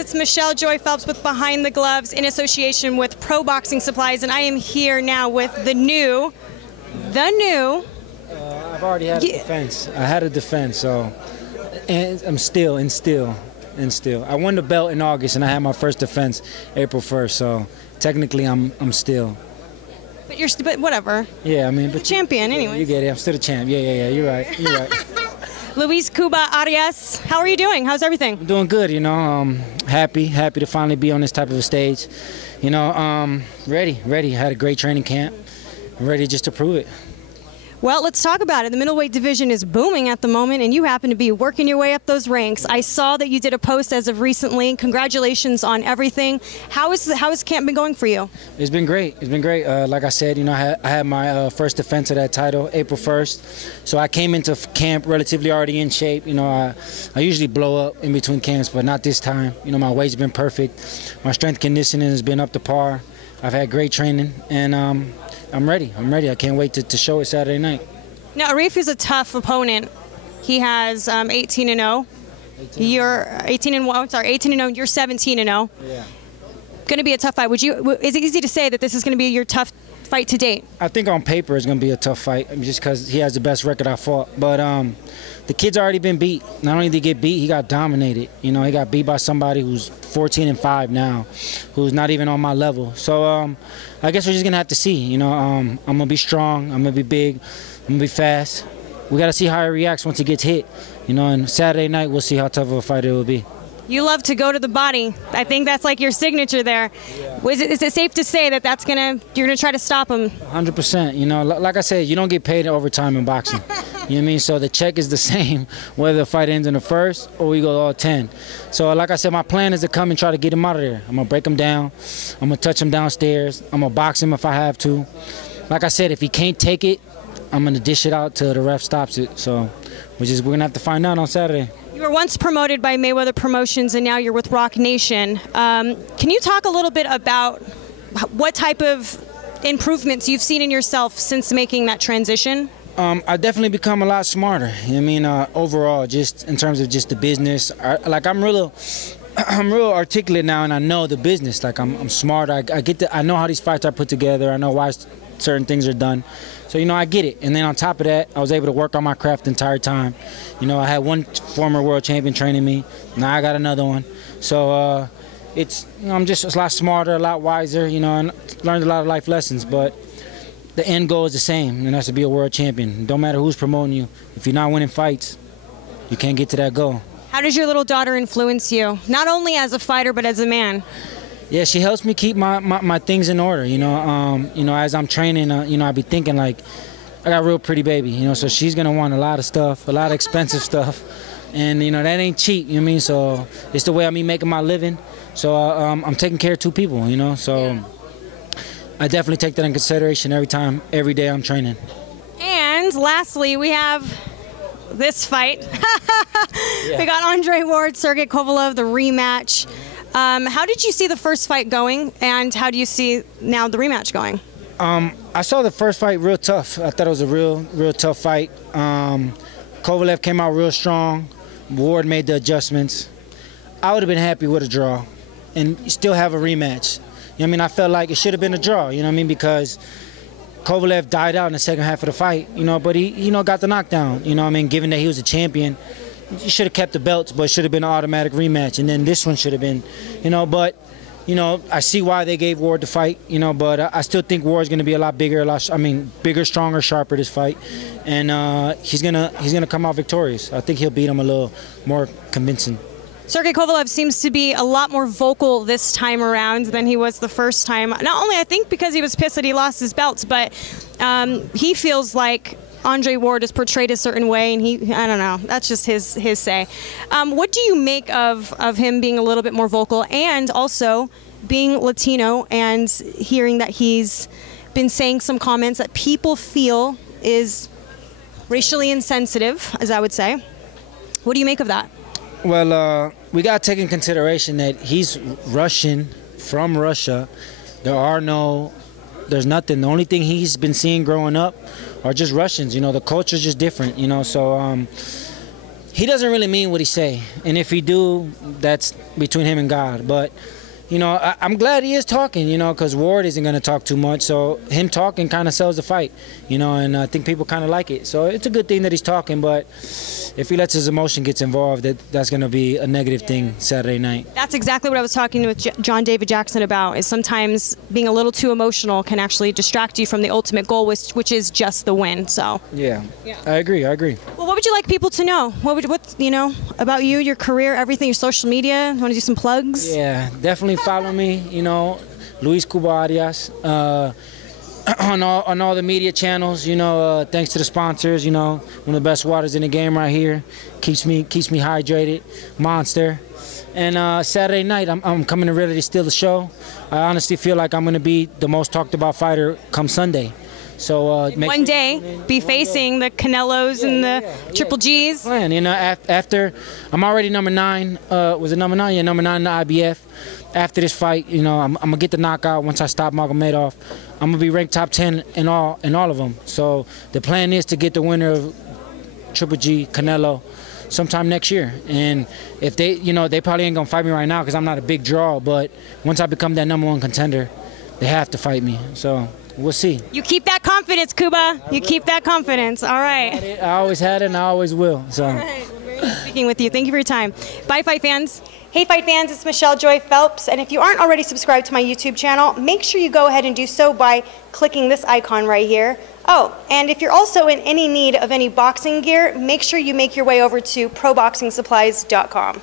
It's Michelle Joy Phelps with Behind the Gloves in association with Pro Boxing Supplies, and I am here now with the new. I've already had a defense. I had a defense, so and I'm still. I won the belt in August, and I had my first defense April 1st. So technically, I'm still. But whatever. Yeah, I mean, but the champion anyway. You get it. I'm still the champ. Yeah. You're right. Luis Cuba Arias, how are you doing? How's everything? I'm doing good. Happy to finally be on this type of a stage. Ready. I had a great training camp. I'm ready just to prove it. Well, let's talk about it. The middleweight division is booming at the moment, and you happen to be working your way up those ranks. I saw that you did a post as of recently. Congratulations on everything. How has camp been going for you? It's been great. Like I said, I had my first defense of that title April 1st. So I came into camp relatively already in shape. I usually blow up in between camps, but not this time. My weight's been perfect. My strength conditioning has been up to par. I've had great training, and I'm ready. I can't wait to show it Saturday night. Now, Arias is a tough opponent. He has 18-0. You're 18-1. I'm sorry, 18-0. You're 17-0. Yeah. Going to be a tough fight. Is it easy to say that this is going to be your tough fight to date? I think on paper it's going to be a tough fight, just because he has the best record I fought. But the kid's already been beat. Not only did he get beat, he got dominated. He got beat by somebody who's 14-5 now, who's not even on my level. So I guess we're just going to have to see. I'm going to be strong. I'm going to be big. I'm going to be fast. We got to see how he reacts once he gets hit. And Saturday night we'll see how tough of a fight it will be. You love to go to the body. I think that's like your signature there. Yeah. Is it safe to say that you're gonna try to stop him? 100%. Like I said, you don't get paid overtime in boxing. You know what I mean? So the check is the same whether the fight ends in the first or we go all 10. So like I said, my plan is to come and try to get him out of there. I'm gonna break him down. I'm gonna touch him downstairs. I'm gonna box him if I have to. Like I said, if he can't take it, I'm gonna dish it out till the ref stops it. So we're gonna have to find out on Saturday. You were once promoted by Mayweather Promotions, and now you're with Rock Nation. Can you talk a little bit about what type of improvements you've seen in yourself since making that transition? I've definitely become a lot smarter. Overall, just in terms of just the business. I'm real articulate now, and I know the business. I'm smart. I know how these fights are put together. I know why certain things are done. So, I get it. And then on top of that, I was able to work on my craft the entire time. I had one former world champion training me. Now I got another one. So I'm just a lot smarter, a lot wiser, and learned a lot of life lessons. But the end goal is the same, and that's to be a world champion. Don't matter who's promoting you. If you're not winning fights, you can't get to that goal. How does your little daughter influence you, not only as a fighter but as a man? Yeah, she helps me keep my things in order. As I'm training, I be thinking I got a real pretty baby. So she's gonna want a lot of stuff, a lot of expensive stuff, and that ain't cheap. You know what I mean? So it's the way I'm making my living. So I'm taking care of two people. So I definitely take that in consideration every day I'm training. And lastly, we have this fight. We got Andre Ward, Sergey Kovalev, the rematch. How did you see the first fight going, and how do you see now the rematch going? I saw the first fight real tough. I thought it was a real tough fight. Kovalev came out real strong. Ward made the adjustments. I would have been happy with a draw and still have a rematch. I felt like it should have been a draw, because Kovalev died out in the second half of the fight, but he, got the knockdown, given that he was a champion. You should have kept the belts, but it should have been an automatic rematch. And then this one should have been, but, I see why they gave Ward the fight, but I still think Ward's going to be a lot bigger, bigger, stronger, sharper this fight. And he's gonna come out victorious. I think he'll beat him a little more convincing. Sergey Kovalev seems to be a lot more vocal this time around than he was the first time. Not only, I think, because he was pissed that he lost his belts, but he feels like Andre Ward is portrayed a certain way, and I don't know, that's just his say. What do you make of him being a little bit more vocal, and also being Latino and hearing that he's been saying some comments that people feel is racially insensitive, as I would say? What do you make of that? Well, we got to take in consideration that he's Russian, from Russia. There's nothing. The only thing he's been seeing growing up are just Russians. The culture's just different, so he doesn't really mean what he say, and if he do, that's between him and God. But you know, I'm glad he is talking, you know, because Ward isn't going to talk too much. So him talking kind of sells the fight, you know, and I think people kind of like it. So it's a good thing that he's talking, but if he lets his emotion get involved, that's going to be a negative thing Saturday night. That's exactly what I was talking with John David Jackson about, is sometimes being a little too emotional can actually distract you from the ultimate goal, which is just the win. So yeah. I agree. Well, what would you like people to know? What you know about you, your career, everything, your social media? Want to do some plugs? Yeah, definitely follow me, you know, Luis Cuba Arias, on all the media channels, you know, thanks to the sponsors, you know, one of the best waters in the game right here, keeps me hydrated, Monster. And Saturday night, I'm coming ready to steal the show. I honestly feel like I'm going to be the most talked about fighter come Sunday. So one day, be facing the Canelos and the Triple Gs. Plan, you know, after I'm already number 9. Was it number 9? Yeah, number 9 in the IBF. After this fight, you know, I'm gonna get the knockout once I stop Magomedov. I'm gonna be ranked top 10 in all of them. So the plan is to get the winner of Triple G Canelo sometime next year. And if they, you know, they probably ain't gonna fight me right now because I'm not a big draw. But once I become that #1 contender, they have to fight me. So we'll see. You keep that confidence, Cuba. You keep that confidence. All right. I always had it and I always will. So. All right. Very nice speaking with you. Thank you for your time. Bye, fight fans. Hey, fight fans, it's Michelle Joy Phelps, and if you aren't already subscribed to my YouTube channel, make sure you go ahead and do so by clicking this icon right here. Oh, and if you're also in any need of any boxing gear, make sure you make your way over to proboxingsupplies.com.